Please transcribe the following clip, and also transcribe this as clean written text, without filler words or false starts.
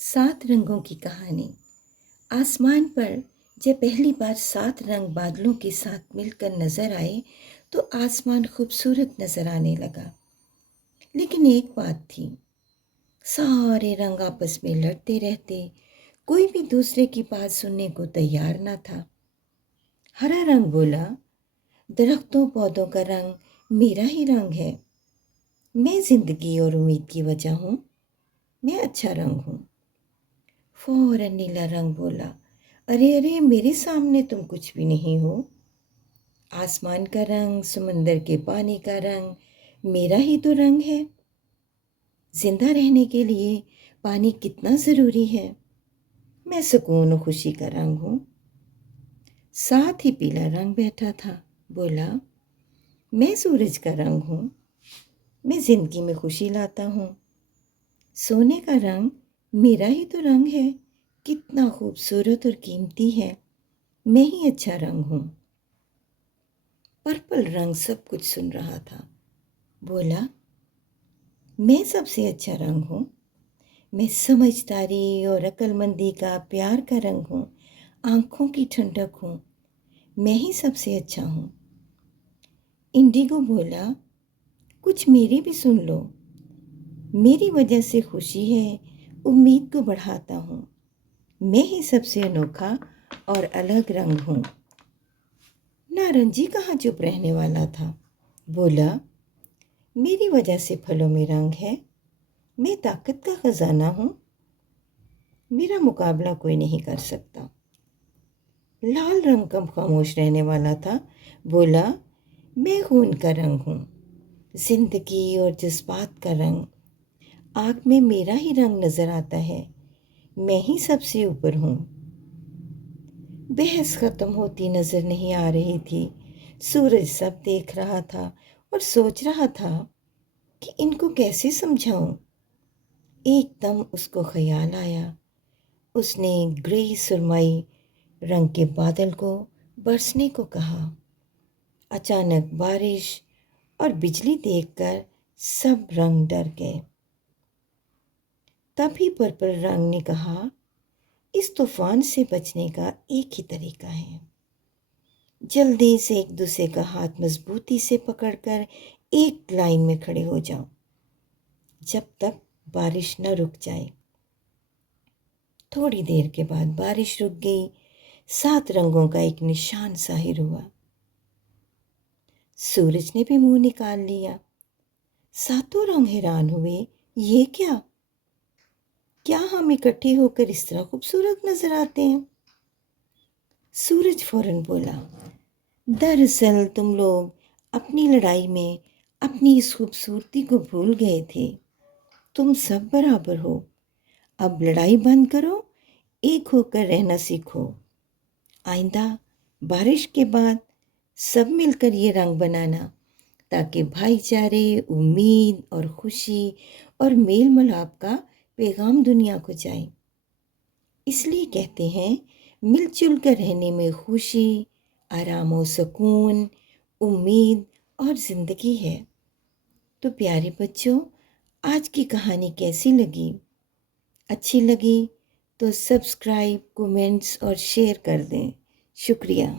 सात रंगों की कहानी। आसमान पर जब पहली बार सात रंग बादलों के साथ मिलकर नजर आए तो आसमान खूबसूरत नजर आने लगा। लेकिन एक बात थी, सारे रंग आपस में लड़ते रहते, कोई भी दूसरे की बात सुनने को तैयार ना था। हरा रंग बोला, दरख्तों पौधों का रंग मेरा ही रंग है। मैं जिंदगी और उम्मीद की वजह हूँ। मैं अच्छा रंग हूँ। फौरन नीला रंग बोला, अरे अरे, मेरे सामने तुम कुछ भी नहीं हो। आसमान का रंग, समंदर के पानी का रंग मेरा ही तो रंग है। जिंदा रहने के लिए पानी कितना ज़रूरी है। मैं सुकून और खुशी का रंग हूँ। साथ ही पीला रंग बैठा था, बोला, मैं सूरज का रंग हूँ। मैं जिंदगी में खुशी लाता हूँ। सोने का रंग मेरा ही तो रंग है। कितना खूबसूरत और कीमती है। मैं ही अच्छा रंग हूँ। पर्पल रंग सब कुछ सुन रहा था, बोला, मैं सबसे अच्छा रंग हूँ। मैं समझदारी और अक्लमंदी का, प्यार का रंग हूँ। आंखों की ठंडक हूँ। मैं ही सबसे अच्छा हूँ। इंडिगो बोला, कुछ मेरी भी सुन लो। मेरी वजह से खुशी है, उम्मीद को बढ़ाता हूँ। मैं ही सबसे अनोखा और अलग रंग हूँ। नारंगी कहाँ चुप रहने वाला था, बोला, मेरी वजह से फलों में रंग है। मैं ताकत का खजाना हूँ। मेरा मुकाबला कोई नहीं कर सकता। लाल रंग कम खामोश रहने वाला था, बोला, मैं खून का रंग हूँ। जिंदगी और जज्बात का रंग। आग में मेरा ही रंग नजर आता है। मैं ही सबसे ऊपर हूँ। बहस खत्म होती नजर नहीं आ रही थी। सूरज सब देख रहा था और सोच रहा था कि इनको कैसे समझाऊं। एकदम उसको ख्याल आया। उसने ग्रे सुरमई रंग के बादल को बरसने को कहा। अचानक बारिश और बिजली देखकर सब रंग डर गए। तभी पर्पल रंग ने कहा, इस तूफान से बचने का एक ही तरीका है। जल्दी से एक दूसरे का हाथ मजबूती से पकड़कर एक लाइन में खड़े हो जाओ, जब तक बारिश न रुक जाए। थोड़ी देर के बाद बारिश रुक गई। सात रंगों का एक निशान जाहिर हुआ। सूरज ने भी मुंह निकाल लिया। सातों रंग हैरान हुए, ये क्या? क्या हम इकट्ठे होकर इस तरह खूबसूरत नजर आते हैं? सूरज फौरन बोला, दरअसल तुम लोग अपनी लड़ाई में अपनी इस खूबसूरती को भूल गए थे। तुम सब बराबर हो। अब लड़ाई बंद करो, एक होकर रहना सीखो। आइंदा बारिश के बाद सब मिलकर ये रंग बनाना, ताकि भाईचारे, उम्मीद और खुशी और मेल मिलाप का पैगाम दुनिया को जाए। इसलिए कहते हैं, मिलजुल कर रहने में खुशी, आराम और सुकून, उम्मीद और ज़िंदगी है। तो प्यारे बच्चों, आज की कहानी कैसी लगी? अच्छी लगी तो सब्सक्राइब, कमेंट्स और शेयर कर दें। शुक्रिया।